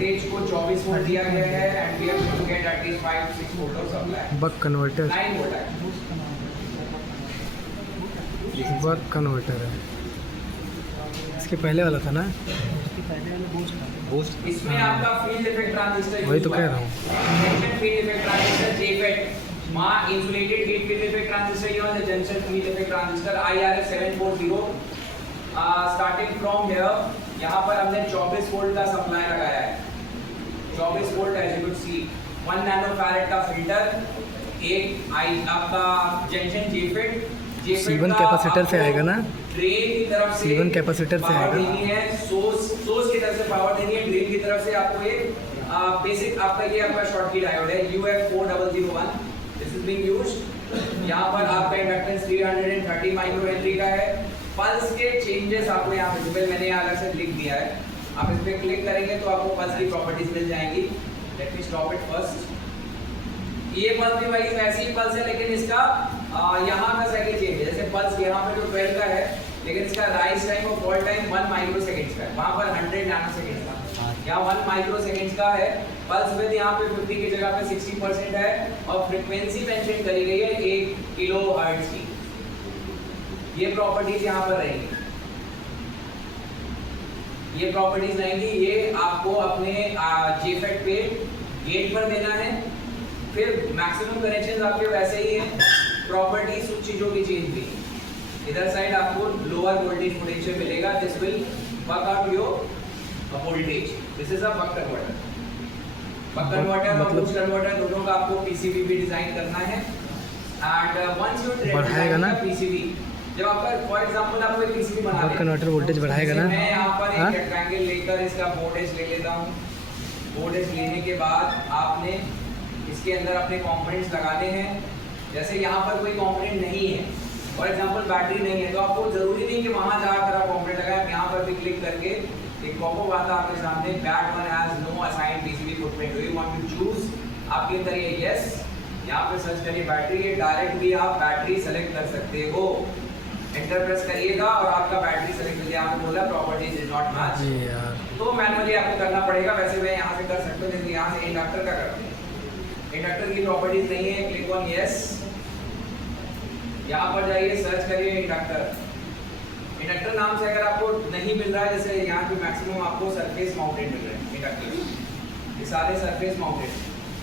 Voltage को 24 volt दिया गया है and we have to get at least 5 to 6 volt of supply. Buck converter, 9 volt है। Buck converter है। इसके पहले वाला था ना, बूस्ट। इसमें आपका फील्ड इफेक्ट ट्रांजिस्टर वही तो कह रहा हूँ। फील्ड इफेक्ट ट्रांजिस्टर जेफेट मां insulated gate field effect transistor ये वाला junction field effect transistor IRF 740 starting from here. यहाँ पर हमने 24 वोल्ट का सप्लाई लगाया है। 24 volt as you could see 1 nano farad का फिल्टर, एक आपका जंक्शन जेफेट C1 कैपेसिटर से आएगा ना, ड्रेन की तरफ से C1 कैपेसिटर से पावर आएगा। देनी है, सोर्स की तरफ से पावर देनी है, ड्रेन की तरफ से आपको ये बेसिक आपका ये आपका शॉर्टकी डायोड है UF4001, this is being used. यहाँ पर आपका इंडक्टेंस 330 माइक्रो हेनरी का है। पल्स के चेंजेस आपको यहाँ विजिबल, मैंने यहाँ अलग से लिख दिया है, आप इस पे क्लिक करेंगे तो आपको पल्स की प्रॉपर्टीज मिल जाएंगी। Let me stop it first. ये पल्स भी वही वैसी ही पल्स है, लेकिन इसका यहाँ का साइकिल चेंज है। जैसे पल्स यहाँ पे जो 12 का है, लेकिन इसका राइज टाइम और फॉल टाइम 1 माइक्रो सेकेंड्स का है, वहाँ पर 100 नैनो सेकेंड्स का, यहाँ 1 माइक्रो सेकेंड्स का है। पल्स विड्थ यहाँ पे 50 की जगह पे 60% है और फ्रीक्वेंसी मेंशन करी गई है 1 किलो हर्ट्ज की। ये प्रॉपर्टीज यहाँ पर रहेंगी, ये प्रॉपर्टीज रहेंगी। ये आपको अपने जेफेट पे गेट पर देना है। फिर मैक्सिमम कनेक्शंस आपके वैसे ही हैं, प्रॉपर्टीज कुछ चीजों की चेंज हुई। इधर साइड आपको लोअर वोल्टेज पोटेंशियल मिलेगा, this will buck out your voltage. This is a buck converter. Buck converter और बूस्ट कन्वर्टर दोनों का आपको पीसीबी भी डिजाइन करना है। एंड वंस यू बढ़ाएगा ना पीसीबी, जब आपका फॉर एग्जांपल आपको एक पीसीबी बना बक कन्वर्टर वोल्टेज बढ़ाएगा ना। मैं यहाँ पर एक रेक्टेंगल लेकर इसका वोल्टेज ले लेता हूँ। वोल्टेज लेने के बाद आपने इसके अंदर अपने कंपोनेंट्स लगाने हैं। जैसे यहाँ पर कोई कंपोनेंट नहीं है, फॉर एग्जांपल बैटरी नहीं है, तो आपको जरूरी नहीं कि वहाँ जाकर आप कंपोनेंट लगाएं। यहाँ पर भी क्लिक करके एक पॉपअप आता है आपके सामने, that one has no assigned PCB footprint, do you want to choose? आपके अंदर ये यस, यहाँ पे सर्च करिए बैटरी, ये डायरेक्ट भी आप बैटरी सेलेक्ट कर सकते हो। एंटर प्रेस करिएगा और आपका बैटरी सेलेक्ट हो गया। आपने बोला प्रॉपर्टीज इज नॉट मैच, तो मैनुअली आपको करना पड़ेगा। वैसे मैं यहाँ से कर सकते हो, जैसे यहाँ से इंडक्टर का करते हैं। इंडक्टर की प्रॉपर्टीज नहीं है, क्लिक ऑन यस, यहाँ पर जाइए, सर्च करिए इंडक्टर। इंडक्टर नाम से अगर आपको नहीं मिल रहा है, जैसे यहाँ पे मैक्सिमम आपको सरफेस माउंटेड मिल रहे हैं इंडक्टर, ये सारे सरफेस माउंटेड।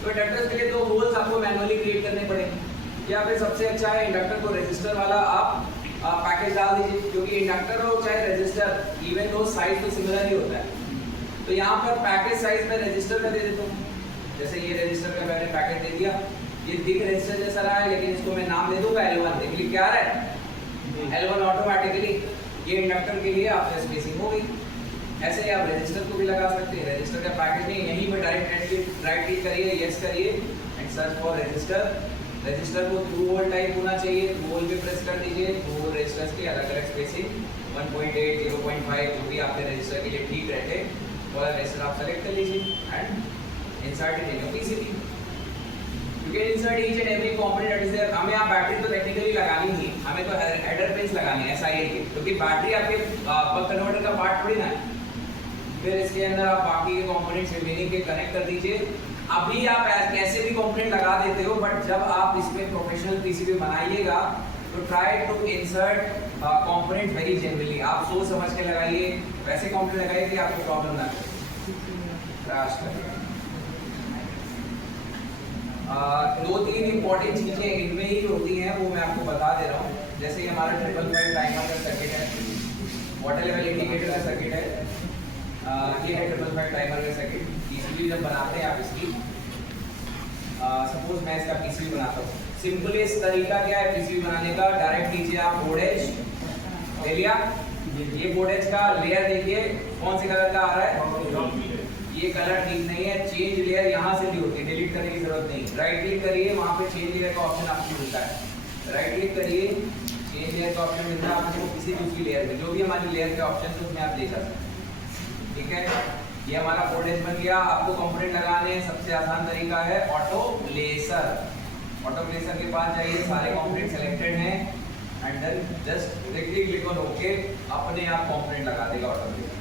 तो इंडक्टर्स के लिए 2 होल्स आपको मैनुअली क्रिएट करने पड़ेंगे। या फिर सबसे अच्छा है इंडक्टर को रजिस्टर वाला आप पैकेज डाल दीजिए, क्योंकि इंडक्टर हो चाहे रजिस्टर, इवन दो साइज तो सिमिलर ही होता है। तो यहाँ पर पैकेज साइज में रजिस्टर का दे देता हूँ। जैसे ये रजिस्टर का मैंने पैकेज दे दिया, ये दिख रजिस्टर जैसा रहा है, लेकिन इसको मैं नाम दे दूंगा L1। देखिए क्या रहा है L1 ऑटोमेटिकली। ये इंडक्टर के लिए आपसे स्पेसिंग हो गई। ऐसे ही आप रजिस्टर को भी लगा सकते हैं। रजिस्टर का पैकेज नहीं, यहीं पर डायरेक्ट राइट क्लिक करिए, यस करिए and search for register. Register को थ्रू होल टाइप होना चाहिए, थ्रू होल पे प्रेस कर दीजिए। थ्रू होल रजिस्टर्स की अलग अलग स्पेसिंग 1.8, 0.5 जो भी आपके रजिस्टर के लिए ठीक रहते वो रजिस्टर आप सेलेक्ट कर लीजिए and insert it in your PCB. You can insert each and every component that is there. हमें आप बैटरी तो टेक्निकली लगानी नहीं, हमें तो हेडर पिन्स लगानी है SIL के, क्योंकि बैटरी आपके बक कन्वर्टर का पार्ट थोड़ी ना है। फिर इसके अंदर आप बाकी के कंपोनेंट्स रिमेनिंग के कनेक्ट कर दीजिए। अभी आप कैसे भी कंपोनेंट लगा देते हो, बट जब आप इसमें प्रोफेशनल पीसीबी बनाइएगा तो try to insert component very generally. आप सोच समझ के लगाइए, वैसे कंपोनेंट लगाइए कि आपको प्रॉब्लम ना करे। दो तीन इंपॉर्टेंट चीजें इनमें ही होती हैं, वो मैं आपको बता दे रहा हूँ। जैसे ये हमारा 555 टाइमर का सर्किट है, वाटर लेवल इंडिकेटर का सर्किट है, ये है 555 टाइमर का सर्किट। पीसीबी जब बनाते हैं आप इसकी, सपोज मैं इसका पीसीबी बनाता हूँ। सिंपलेस्ट तरीका क्या है पीसीबी बनाने का? डायरेक्ट कीजिए आप बोर्ड एज ले लिया, ये बोर्ड एज का लेयर देखिए कौन से कलर का आ रहा है, ये कलर ठीक नहीं है। चेंज लेयर यहाँ से भी होती है, डिलीट करने की जरूरत नहीं। राइट क्लिक करिए, वहाँ पे चेंज लेयर का ऑप्शन आपको मिलता है। राइट क्लिक करिए, चेंज लेयर का ऑप्शन मिलता है आपको किसी दूसरी लेयर में, जो भी हमारी लेयर के ऑप्शन है उसमें आप देख सकते हैं। ठीक है, ये हमारा वोल्टेज बन गया। आपको कंपोनेंट लगाने हैं, सबसे आसान तरीका है ऑटो प्लेसर। ऑटो प्लेसर के पास जाइए, सारे कंपोनेंट सेलेक्टेड हैं and then just directly click on okay, अपने आप कंपोनेंट लगा देगा auto placer.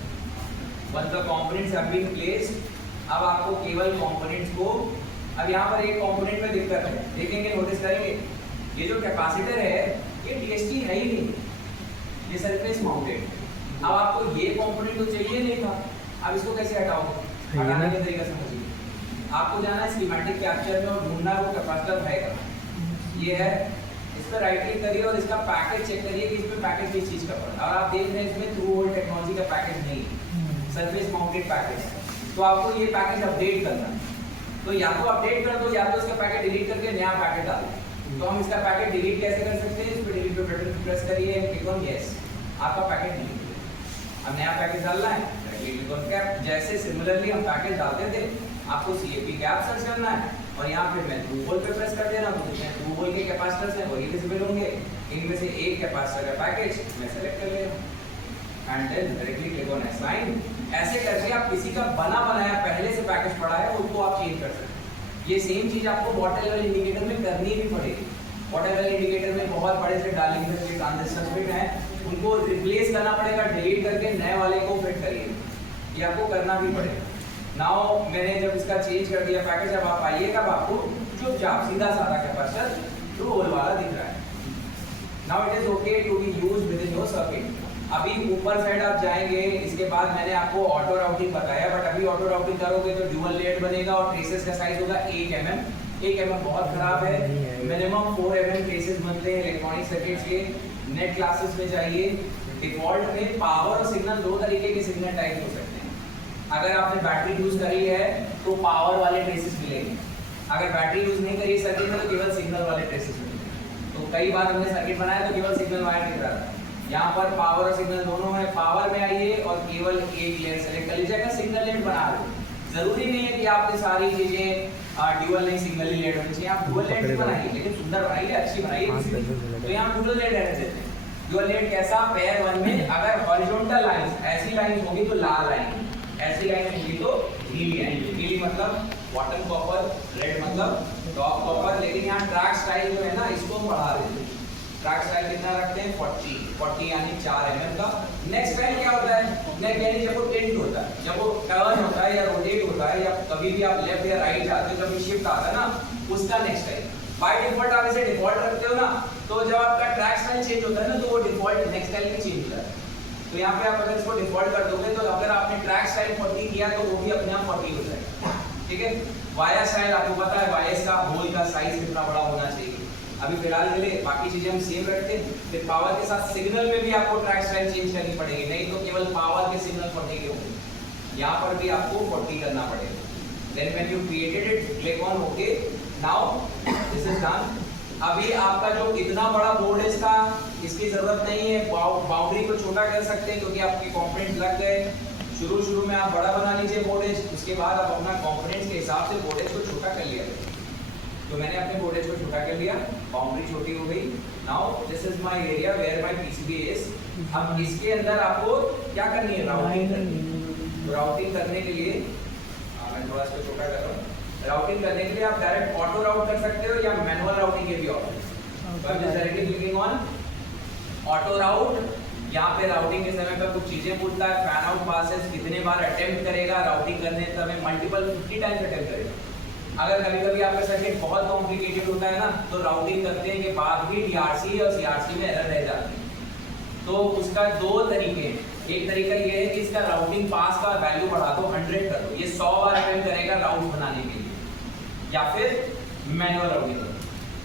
Once the components have been placed, अब आपको केवल कंपोनेंट्स को, अब यहाँ पर एक कंपोनेंट में दिक्कत है, देखेंगे नोटिस करेंगे, ये जो कैपेसिटर है ये DST है ही नहीं, ये सरफेस माउंटेड। अब आपको ये कंपोनेंट तो चाहिए नहीं था, अब इसको कैसे हटाओगे? हटाने का तरीका समझिए, आपको जाना है स्कीमेटिक कैप्चर में और ढूंढना वो कैपेसिटर है का, ये है, इस पर राइट क्लिक करिए और इसका पैकेज चेक करिए कि इसमें पैकेज किस चीज़ का पड़ा। और आप देख रहे हैं इसमें थ्रू होल टेक्नोलॉजी का पैकेज नहीं है, सरफेस माउंटेड पैकेज है, तो आपको ये पैकेज अपडेट करना है। तो या तो अपडेट कर दो या तो इसका पैकेट डिलीट करके नया पैकेट डाल दो। तो हम इसका पैकेट डिलीट कैसे कर सकते हैं? इस पर डिलीट पे बटन प्रेस करिए, क्लिक ऑन यस, आपका पैकेट डिलीट हो गया। अब नया पैकेज डालना है, क्लिक ऑन कैप, जैसे सिमिलरली हम पैकेज डालते थे, आपको CAP कैप सर्च करना है और यहाँ पे मैं थ्रू होल पे प्रेस कर दे रहा हूँ, तो थ्रू होल के कैपेसिटर्स हैं वही विजिबल होंगे, इनमें से एक कैपेसिटर का पैकेज मैं सेलेक्ट कर ले रहा हूँ and then directly click on assign. ऐसे करके आप किसी का बना बनाया पहले से पैकेज पड़ा है उसको आप चेंज कर सकते हैं। ये सेम चीज आपको वाटर लेवल इंडिकेटर में करनी भी पड़ेगी। वाटर लेवल इंडिकेटर में बहुत बड़े से डार्लिंग ट्रांजिस्टर फिट हैं, उनको रिप्लेस करना पड़ेगा, डिलीट करके नए वाले को फिट करिए, ये आपको करना भी पड़ेगा। नाउ मैंने जब इसका चेंज कर दिया पैकेज, अब आप आइएगा, अब आपको चुपचाप सीधा साधा कैपेसिटर थ्रू होल वाला दिख रहा है। Now it is okay to be used with in your circuit. अभी ऊपर साइड आप जाएंगे, इसके बाद मैंने आपको ऑटो राउटिंग बताया, बट अभी ऑटो राउटिंग करोगे तो ड्यूअल लेयर बनेगा और ट्रेसेस का साइज होगा 1 mm। 1 mm बहुत खराब है, मिनिमम 4 mm ट्रेसेस बनते हैं इलेक्ट्रॉनिक सर्किट्स के। नेट क्लासेस में जाइए, डिफॉल्ट में पावर और सिग्नल दो तरीके के सिग्नल टाइप हो सकते हैं। अगर आपने बैटरी यूज करी है तो पावर वाले ट्रेसेस मिलेंगे, अगर बैटरी यूज नहीं करी सर्किट में तो केवल सिग्नल वाले ट्रेसेस मिलेंगे। तो कई बार हमने सर्किट बनाया तो केवल सिग्नल वायर दिख रहा था, यहाँ पर पावर और सिग्नल दोनों है। पावर में आइए और केवल एक लेयर सेलेक्ट कर लीजिएगा, सिग्नल लेयर बना लो। जरूरी नहीं है कि आपने सारी चीजें ड्यूअल नहीं सिंगल ही लेयर होनी चाहिए, आप ड्यूअल लेयर बनाइए, लेकिन सुंदर बनाइए, अच्छी बनाइए। तो यहाँ ड्यूअल लेयर रहने देते हैं। ड्यूअल लेयर कैसा? पेयर 1 में अगर हॉरिजॉन्टल लाइंस, ऐसी लाइंस होगी तो लाल आएंगी, ऐसी लाइन होगी तो नीली आएंगी। नीली मतलब बॉटम कॉपर, रेड मतलब टॉप कॉपर। लेकिन यहाँ ट्रैक स्टाइल जो है ना, इसको हम बढ़ा देते हैं। ट्रैक स्टाइल कितना रखते हैं? 40 यानी 4 mm का। नेक्स्ट स्टाइल क्या होता है? नेक यानी जब वो टिल्ट होता है, जब वो टर्न होता है या रोटेट होता है, या कभी भी आप लेफ्ट या राइट जाते हो, कभी शिफ्ट आता है ना, उसका नेक्स्ट स्टाइल। बाय डिफॉल्ट आप इसे डिफॉल्ट रखते हो ना, तो जब आपका ट्रैक स्टाइल चेंज होता है ना, तो वो डिफॉल्ट नेक्स्ट स्टाइल में चेंज होता है। तो यहाँ पे आप अगर इसको डिफॉल्ट कर दोगे तो अगर आपने ट्रैक स्टाइल 40 किया तो वो भी अपने आप 40 हो जाएगा। ठीक है। वाया स्टाइल आपको पता है, वायर्स का होल का साइज कितना बड़ा होना चाहिए। अभी फिलहाल के लिए बाकी चीजें हम सेम रखते हैं। फिर पावर के साथ सिग्नल में भी आपको ट्रैक स्टाइल चेंज करनी पड़ेगी, नहीं तो केवल पावर के सिग्नल 40 के होंगे। यहाँ पर भी आपको 40 करना पड़ेगा। Then when you created it, click on okay. Now this is done. अभी आपका जो इतना बड़ा बोर्ड है, इसकी जरूरत नहीं है, बाउंड्री को छोटा कर सकते हैं क्योंकि आपके कंपोनेंट लग गए। शुरू में आप बड़ा बना लीजिए बोर्डेज, उसके बाद आप अपना कंपोनेंट्स के हिसाब से बोर्डेज को छोटा कर लिया। तो मैंने अपने बोर्डेज को छोटा कर लिया, बाउंड्री छोटी हो गई। Now this is my area where my PCB is. अब इसके अंदर आपको क्या करनी है? राउटिंग करनी है। राउटिंग करने के लिए मैं थोड़ा सा छोटा कर रहा हूँ। राउटिंग करने के लिए आप डायरेक्ट ऑटो राउट कर सकते हो या मैनुअल राउटिंग के भी ऑप्शन। तो I'm just directly clicking on auto route. यहाँ पे राउटिंग के समय पर कुछ चीजें पूछता है, फैन आउट पासेस कितने बार अटेम्प्ट करेगा राउटिंग करने समय, मल्टीपल 50 टाइम्स अटेम्प्ट करेगा। अगर कभी-कभी आपका सर्किट बहुत कॉम्प्लिकेटेड होता है ना, तो राउटिंग करने के बाद भी DRC और CRC में एरर रह जाती है। तो उसका दो तरीके हैं। एक तरीका ये है कि इसका राउटिंग पास का वैल्यू बढ़ा दो, 100 कर दो, ये 100 बार अटेम्प्ट करेगा राउट बनाने के लिए। या फिर मैनुअल राउटिंग करो।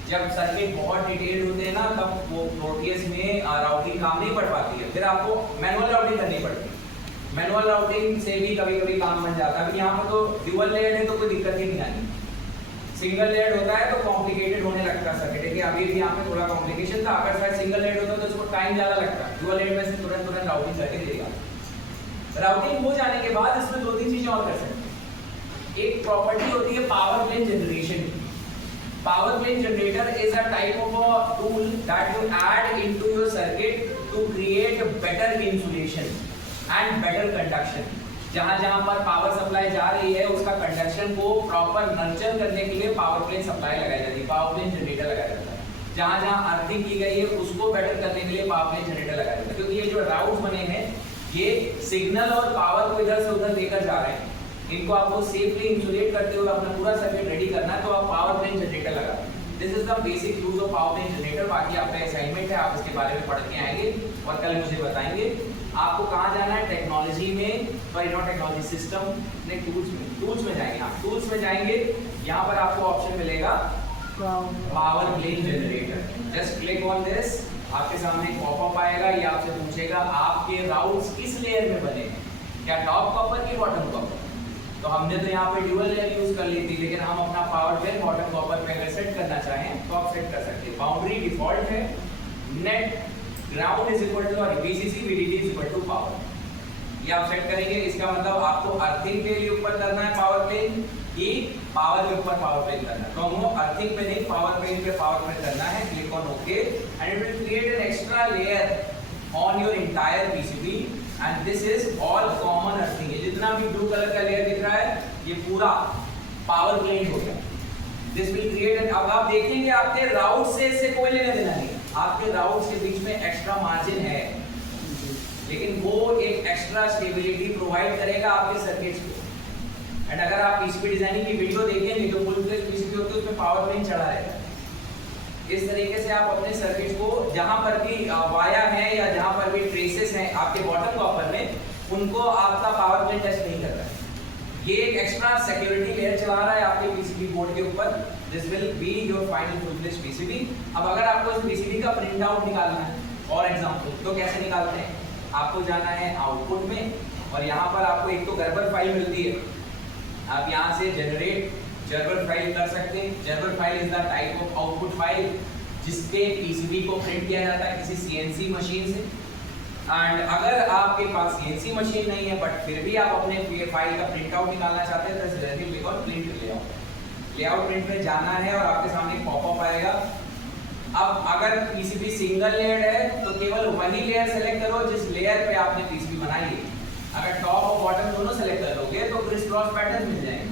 जब सर्किट बहुत डिटेल्ड होते हैं ना, तब वो प्रोटीएस में राउटिंग काम नहीं पड़ पाती है, फिर आपको मैनुअल राउटिंग करनी पड़ती है। मैनुअल राउटिंग से भी कभी-कभी काम बन जाता है। अभी यहाँ पर तो ड्यूअल लेयर है तो कोई दिक्कत ही नहीं आनी। सिंगल लेयर होता है तो कॉम्प्लिकेटेड होने लगता है सर्किट। देखिए अभी भी यहाँ पे थोड़ा कॉम्प्लिकेशन था, अगर शायद सिंगल लेयर होता तो उसको टाइम ज़्यादा लगता है। ड्यूअल लेयर में से तुरंत राउटिंग करके देगा। राउटिंग हो जाने के बाद इसमें 2-3 चीजें और कर सकते हैं। एक प्रॉपर्टी होती है power plane generation. Power plane generator is a type of a tool that you add into your circuit to create better insulation and better conduction. जहाँ पर पावर सप्लाई जा रही है उसका कंडक्शन को प्रॉपर नर्चर करने के लिए पावर प्लेन सप्लाई लगाई जाती है, पावर प्लेन जनरेटर लगाया जाता है। जहाँ अर्थिंग की गई है उसको बेटर करने के लिए पावर प्लेन जनरेटर लगाया जाता है। क्योंकि ये जो राउट्स बने हैं ये सिग्नल और पावर को इधर से उधर लेकर जा रहे हैं। इनको आपको सेफली इंसुलेट करते हुए अपना पूरा सर्किट रेडी करना है, तो आप पावर प्लेन जनरेटर लगा। This is the basic use of power plane generator. बाकी आपका असाइनमेंट है, आप इसके बारे में पढ़ के आएंगे और कल मुझे बताएंगे। आपको कहाँ जाना है? टेक्नोलॉजी में, सॉरी नॉट टेक्नोलॉजी, सिस्टम ने टूल्स में जाएंगे आप। टूल्स में जाएंगे, यहाँ पर आपको ऑप्शन मिलेगा power plane generator. Just click on this, आपके सामने पॉपअप आएगा। ये आपसे पूछेगा आपके राउट्स किस लेयर में बने हैं, क्या टॉप कॉपर की बॉटम कॉपर। तो हमने तो यहाँ पे ड्यूअल लेयर यूज कर ली थी, लेकिन हम अपना पावर प्लेन बॉटम कॉपर पे अगर सेट करना चाहें तो आप सेट कर सकते हैं। बाउंड्री डिफॉल्ट है, net ground is equal to और VCC VDD is equal to power. ये आप सेट करेंगे। इसका मतलब आपको अर्थिंग के लिए ऊपर करना है पावर प्लेन, कि पावर के ऊपर पावर प्लेन करना है। तो हमको अर्थिंग पे नहीं, पावर प्लेन पे पावर प्लेन करना है। Click on okay and it will create an extra layer on your entire PCB and this is all common earthing. जितना भी ब्लू कलर का लेयर दिख रहा है ये पूरा पावर प्लेन हो गया। दिस विल क्रिएट, अब आप देखेंगे आपके राउट से इससे कोई लेना देना नहीं। आपके राउट्स के बीच में एक्स्ट्रा मार्जिन है, लेकिन वो एक एक्स्ट्रा स्टेबिलिटी प्रोवाइड करेगा आपके सर्किट्स को। एंड अगर आप पीसीबी डिजाइनिंग की वीडियो देखेंगे तो फुल फ्लेज पीसीबी होती है, उसमें पावर प्लेन चढ़ा रहेगा। इस तरीके से आप अपने सर्किट्स को जहां पर भी वाया है या जहां पर भी ट्रेसेस हैं आपके बॉटम कॉपर में, उनको आपका पावर प्लेन टेस्ट नहीं कर रहा है। ये एक एक्स्ट्रा सिक्योरिटी लेयर चला रहा है आपके पीसीबी बोर्ड के ऊपर। This will be your final full fledge PCB. अब अगर आपको इस पीसीबी का प्रिंट आउट निकालना है और एग्जांपल, तो कैसे निकालते हैं? आपको जाना है आउटपुट में और यहाँ पर आपको एक तो गर्बर फाइल मिलती है, आप यहाँ से जनरेट जर्बर फाइल कर सकते हैं। Gerber file is the type of output file जिसपे पीसीबी को प्रिंट किया जाता है किसी सीएनसी मशीन से। एंड अगर आपके पास सीएनसी मशीन नहीं है बट फिर भी आप अपने फाइल का प्रिंट आउट निकालना चाहते हैं तो directly click on print layout print में जाना है और आपके सामने पॉपअप आएगा। अब अगर पीसीबी सिंगल लेयर है तो केवल वही लेयर सेलेक्ट करो जिस लेयर पे आपने पीसीबी बनाई है। अगर टॉप और बॉटम दोनों सेलेक्ट कर लोगे तो क्रिस क्रॉस पैटर्न मिल जाएंगे,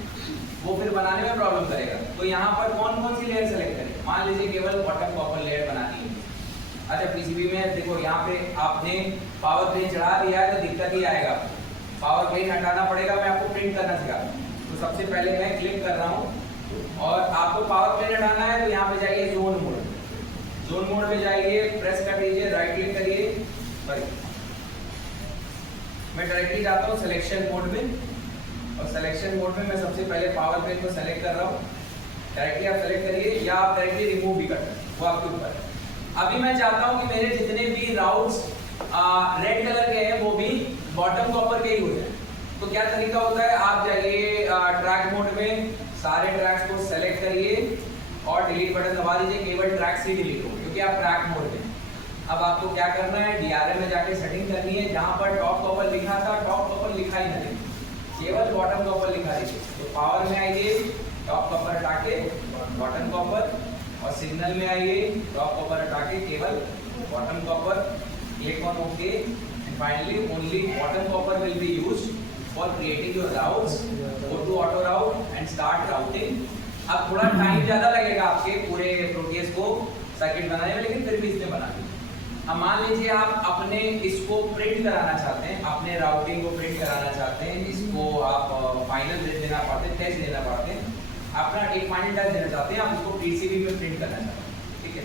वो फिर बनाने में प्रॉब्लम करेगा। तो यहाँ पर कौन कौन सी लेयर सेलेक्ट करें? मान लीजिए केवल बॉटम कॉपर लेयर बनानी है। अच्छा, पीसीबी में देखो यहाँ पे आपने पावर प्लेन चढ़ा दिया है तो दिक्कत ही आएगा। पावर प्लेन हटाना पड़ेगा, मैं आपको प्रिंट करना सिखाता हूँ। तो सबसे पहले मैं क्लिक कर रहा हूँ और आपको पावर प्लेन हटाना है तो यहाँ पे जाइए जोन मोड। जोन मोड में जाइए, प्रेस कर दीजिए, राइट क्लिक करिए, सॉरी मैं डायरेक्टली जाता हूँ सिलेक्शन मोड में और सिलेक्शन मोड में मैं सबसे पहले पावर प्लेन को सेलेक्ट कर रहा हूँ। डायरेक्टली आप सेलेक्ट करिए या आप डायरेक्टली रिमूव भी कर सकते हैं, वो आपके ऊपर है। अभी मैं चाहता हूँ कि मेरे जितने भी राउट्स रेड कलर के हैं वो भी बॉटम कॉपर के ही हो जाए। तो क्या तरीका होता है? आप जाइए ट्रैक मोड में, सारे ट्रैक्स को सेलेक्ट करिए और डिलीट बटन दबा दीजिए, केवल ट्रैक्स ही डिलीट हो क्योंकि आप ट्रैक मोड में। अब आपको क्या करना है? डीआरएम में जाके सेटिंग करनी है। जहाँ पर टॉप कॉपर लिखा था टॉप कॉपर लिखा ही नहीं, केवल बॉटम कॉपर लिखा दीजिए। तो पावर में आइए, टॉप कॉपर हटा के बॉटम कॉपर, और सिग्नल में आइए, टॉप कॉपर हटा के केवल bottom copper. Click on okay and finally only bottom copper will be used for creating your routes. Go to auto route and start routing. अब थोड़ा टाइम ज़्यादा लगेगा आपके पूरे प्रोसेस को सर्किट बनाने में, लेकिन फिर भी इसमें बना दीजिए। अब मान लीजिए आप अपने इसको प्रिंट कराना चाहते हैं, अपने राउटिंग को प्रिंट कराना चाहते हैं, इसको आप फाइनल देना पड़ते हैं, टेस्ट देना पड़ते हैं, अपना एक फाइनल टेस्ट देना चाहते हैं, आप इसको पीसीबी पे प्रिंट करना चाहते हैं। ठीक है,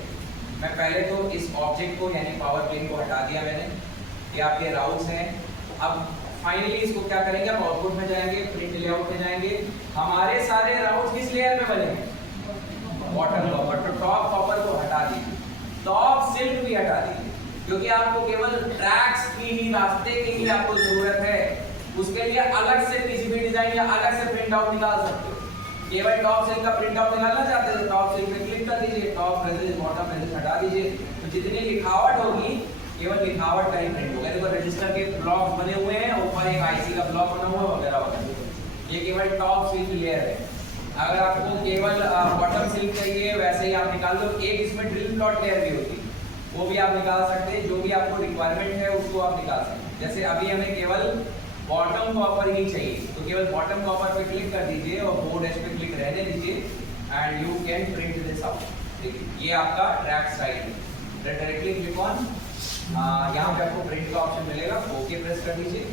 मैं पहले तो इस ऑब्जेक्ट को यानी पावर प्लेन को हटा दिया मैंने। ये आपके राउट्स हैं। अब फाइनली इसको क्या करेंगे? आप आउटपुट में जाएंगे, प्रिंट लेआउट में जाएंगे। हमारे सारे राउट्स किस लेयर में बने हैं? Bottom copper. तो टॉप कॉपर को हटा दीजिए, टॉप सिल्क भी हटा दीजिए, क्योंकि आपको केवल ट्रैक्स की ही, रास्ते की ही आपको जरूरत है। उसके लिए अलग से पीसीबी डिजाइन या अलग से प्रिंट आउट निकाल सकते हो। केवल टॉप सिल्क का प्रिंट आउट निकालना चाहते हैं तो टॉप सिल्क पे क्लिक कर दीजिए, टॉप प्रेजेंस बॉटम प्रेजेंस हटा दीजिए। तो जितनी लिखावट होगी केवल लिखावट का ही प्रिंट होगा। देखो रजिस्टर के ब्लॉक्स बने हुए हैं, ऊपर एक आईसी का ब्लॉक बना हुआ है वगैरह वगैरह। ये केवल टॉप सिल्क लेयर है। अगर आपको केवल बॉटम सिल्क चाहिए वैसे ही आप निकाल लो। एक इसमें ड्रिल प्लॉट लेयर भी होती है, वो भी आप निकाल सकते हैं। जो भी आपको रिक्वायरमेंट है उसको आप निकाल सकते हैं। जैसे अभी हमें केवल बॉटम कॉपर ही चाहिए तो केवल बॉटम कॉपर पे क्लिक कर दीजिए और बोर्ड एज पे क्लिक रहने दीजिए and you can print this out. देखिए ये आपका ट्रैक साइड है। डायरेक्टली क्लिक ऑन, यहाँ पे आपको प्रिंट का ऑप्शन मिलेगा, ओके प्रेस कर दीजिए।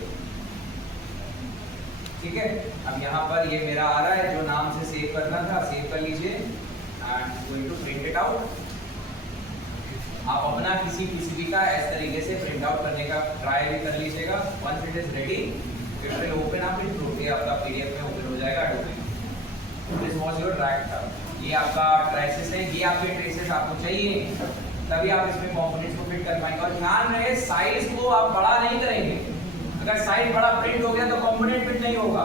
ठीक है। अब यहाँ पर ये मेरा आ रहा है जो नाम से सेव करना था, सेव कर लीजिए and going to print it out. आप अपना किसी पीसीबी का इस तरीके से प्रिंट आउट करने का ट्राई भी कर लीजिएगा। Once it is ready it will open up in Proteus, आपका पीडीएफ में ओपन हो जाएगा Adobe. This was your drag था, ये आपका ट्रेसेस है, ये आपके ट्रेसेस आपको चाहिए तभी आप इसमें कंपोनेंट्स को फिट कर पाएंगे। और ध्यान रहे साइज को आप बड़ा नहीं करेंगे, अगर साइज बड़ा प्रिंट हो गया तो कंपोनेंट फिट नहीं होगा।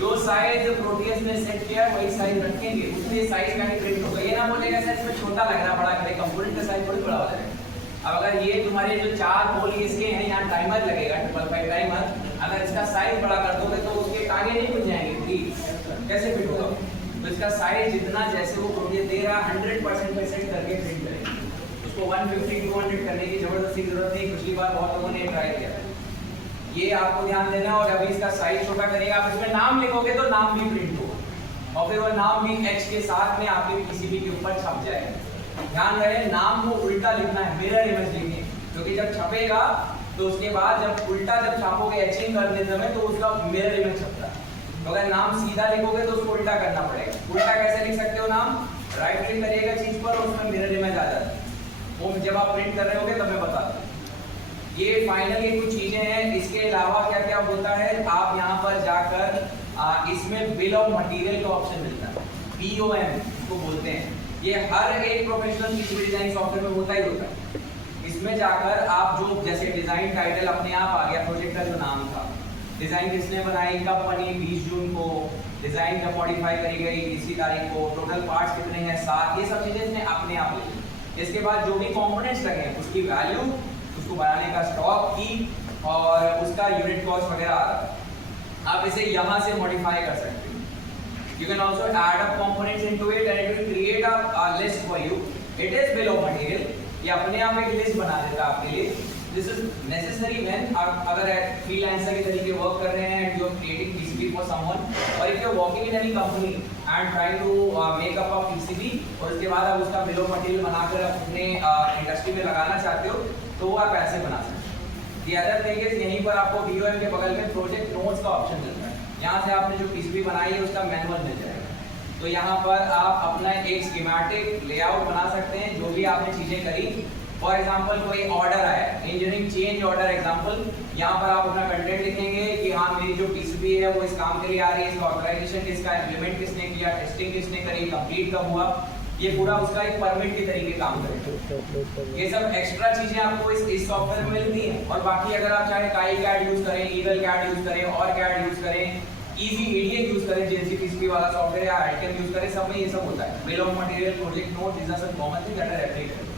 जो साइज प्रोटीएस ने सेट किया है वही साइज रखेंगे, उसमें साइज का ही प्रिंट होगा। ये ना बोलेगा सर इसमें छोटा लग रहा बड़ा करे, कंपोनेंट का साइज थोड़ी बड़ा हो जाएगा। अब अगर ये तुम्हारे जो 4 पोल इसके हैं, यहाँ टाइमर लगेगा 555 टाइमर, अगर इसका साइज बड़ा कर दोगे तो उसके टांगे नहीं खुल जाएंगे, कैसे फिट होगा? तो इसका साइज जितना जैसे वो प्रोटीएस दे रहा 100% पे सेट करके प्रिंट करेंगे। उसको 150 200 करने की जबरदस्ती जरूरत नहीं, पिछली बार बहुत लोगों ने ट्राई किया। ये आपको ध्यान देना। और अभी इसका साइज छोटा करेगा, आप इसमें नाम लिखोगे तो नाम भी प्रिंट होगा और फिर वो नाम भी H के साथ में आपके पीसीबी के ऊपर छप जाएगा। ध्यान रहे नाम को उल्टा लिखना है, मिरर इमेज लिखिए, क्योंकि जब छपेगा तो उसके बाद जब उल्टा जब छापोगे एचिंग करने समय तो उसका मिरर इमेज छपता है। तो अगर नाम सीधा लिखोगे तो उसको उल्टा करना पड़ेगा। उल्टा कैसे लिख सकते हो नाम? राइट क्लिक करिएगा चीज पर और उसमें मिरर इमेज आ जाता है, वो जब आप प्रिंट कर रहे होगे तब मैं बताता हूँ। ये फाइनली कुछ चीजें हैं। इसके अलावा क्या क्या होता है, आप यहाँ पर जाकर इसमें बिल ऑफ मटेरियल का ऑप्शन मिलता है, BOM को बोलते हैं। ये हर एक प्रोफेशनल पीसीबी डिजाइन सॉफ्टवेयर में होता ही होता है। इसमें जाकर आप जो जैसे डिजाइन टाइटल अपने आप आ गया, प्रोजेक्ट का जो नाम था, डिजाइन किसने बनाई, कब बनी, 20 जून को, डिजाइन जब मॉडिफाई करी गई इसी तारीख को, टोटल पार्ट्स कितने हैं 7, ये सब चीजें इसने अपने आप लिखी। इसके बाद जो भी कंपोनेंट्स लगे हैं उसकी वैल्यू, उसको बनाने का स्टॉक की और उसका यूनिट कॉस्ट वगैरह आ रहा है। आप इसे यहाँ से मॉडिफाई कर सकते हैं। You can also add up components into it and it will create a list for you. It is bill of material. ये अपने आप एक लिस्ट बना देता है आपके लिए। This is necessary when आप अगर फ्रीलांसर के तरीके वर्क कर रहे हैं and you are creating PCB for someone, or if you are working in any company and trying to make up a PCB और उसके बाद आप उसका bill of material बनाकर अपने इंडस्ट्री में लगाना चाहते हो तो वो आप ऐसे बना सकते हो। The other thing is यहीं पर आपको BOM के बगल में प्रोजेक्ट नोट्स का ऑप्शन मिलता है। यहाँ से आपने जो PCB बनाई है उसका मैनुअल मिल जाएगा। तो यहाँ पर आप अपना एक स्कीमेटिक लेआउट बना सकते हैं, जो भी आपने चीजें करी। फॉर एग्जांपल कोई ऑर्डर आया, इंजीनियरिंग चेंज ऑर्डर एग्जांपल, यहाँ पर आप अपना कंटेंट लिखेंगे कि हाँ मेरी जो PCB है वो इस काम के लिए आ रही है, इसका ऑथराइजेशन किसका, इम्प्लीमेंट किसने किया, टेस्टिंग किसने करी, कंप्लीट कब हुआ, ये पूरा उसका एक परमिट के तरीके काम करेगा। ये सब एक्स्ट्रा चीजें आपको इस सॉफ्टवेयर में मिलती हैं। और बाकी अगर आप चाहे काई कैड यूज करें, ईगल कैड यूज करें, और कैड यूज करें, इजी एडीए यूज करें, जेएनसी पीसीबी वाला सॉफ्टवेयर या आईटीएम यूज करें, सब में ये सब होता है। Bill of material, project note, this are some common things that are applicable.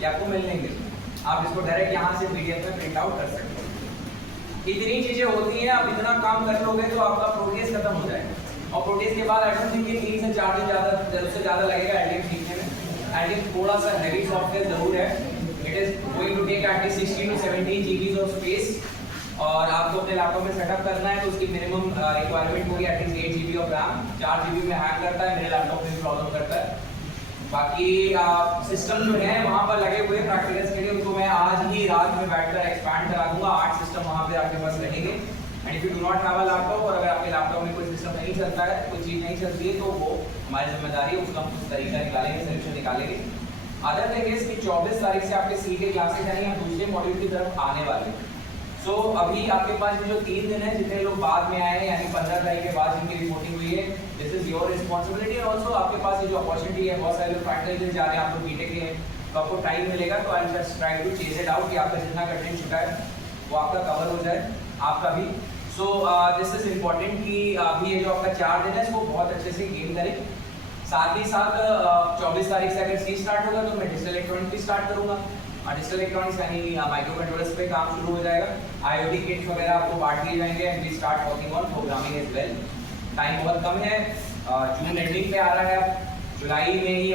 ये आपको मिलने मिलेंगे, आप इसको डायरेक्ट यहाँ से पीडीएफ में प्रिंट आउट कर सकते हो। इतनी चीजें होती हैं, आप इतना काम कर लोगे तो आपका प्रोग्रेस खत्म हो जाएगा। और प्रोग्रेस के बाद आई डोंट थिंक कि 3 से 4 दिन से ज़्यादा लगेगा एडीएम सीखने में। एडीएम थोड़ा सा हैवी सॉफ्टवेयर जरूर है। It is going to take at least 16 to 17 GB of space, और आपको अपने लैपटॉप में सेटअप करना है तो उसकी मिनिमम रिक्वायरमेंट होगी at least 8 GB of RAM. 4 GB में हैंग करता है, मेरे लैपटॉप में भी प्रॉब्लम करता है। बाकी सिस्टम जो है वहाँ पर लगे हुए प्रैक्टिकल्स के लिए, उनको मैं आज ही रात में बैठकर एक्सपैंड करा दूंगा। 8 सिस्टम वहाँ पे आपके पास रहेंगे। And if you do not have a laptop, और अगर आपके लैपटॉप में कोई सिस्टम नहीं चलता है, कोई चीज़ नहीं चलती है, तो वो हमारी जिम्मेदारी है, उसका हम कुछ तरीका निकालेंगे, सोल्यूशन निकालेंगे। अदर थिंग इज कि 24 तारीख से आपके सी के क्लासेस यानी हम दूसरे मॉड्यूल की तरफ आने वाले हैं। सो अभी आपके पास जो 3 दिन है, जितने लोग बाद में आए हैं यानी 15 तारीख के बाद जिनकी रिपोर्टिंग हुई है, दिस इज योर रिस्पॉन्सिबिलिटी। और ऑल्सो आपके पास ये जो अपॉर्चुनिटी है, बहुत सारे लोग फाइनल जा रहे हैं, आप लोग बीटेक के हैं, तो आपको टाइम मिलेगा। तो I just try to chase it out कि आपका जितना कंटेंट छुटा है वो आपका कवर हो जाए, आपका भी। सो दिस इज इम्पॉर्टेंट कि अभी ये जो आपका 4 दिन है इसको बहुत अच्छे से गेन करें। साथ ही साथ 24 तारीख से अगर सी स्टार्ट होगा तो मैं डिजिटल इलेक्ट्रॉनिक्स भी स्टार्ट करूँगा। डिजिटल इलेक्ट्रॉनिक्स यानी माइक्रो कंट्रोलर्स पे काम शुरू हो जाएगा। IoT किट्स वगैरह आपको बांट दिए जाएंगे and we start working on programming as well. Time बहुत कम है, जून एंडिंग पे आ रहा है, जुलाई में ही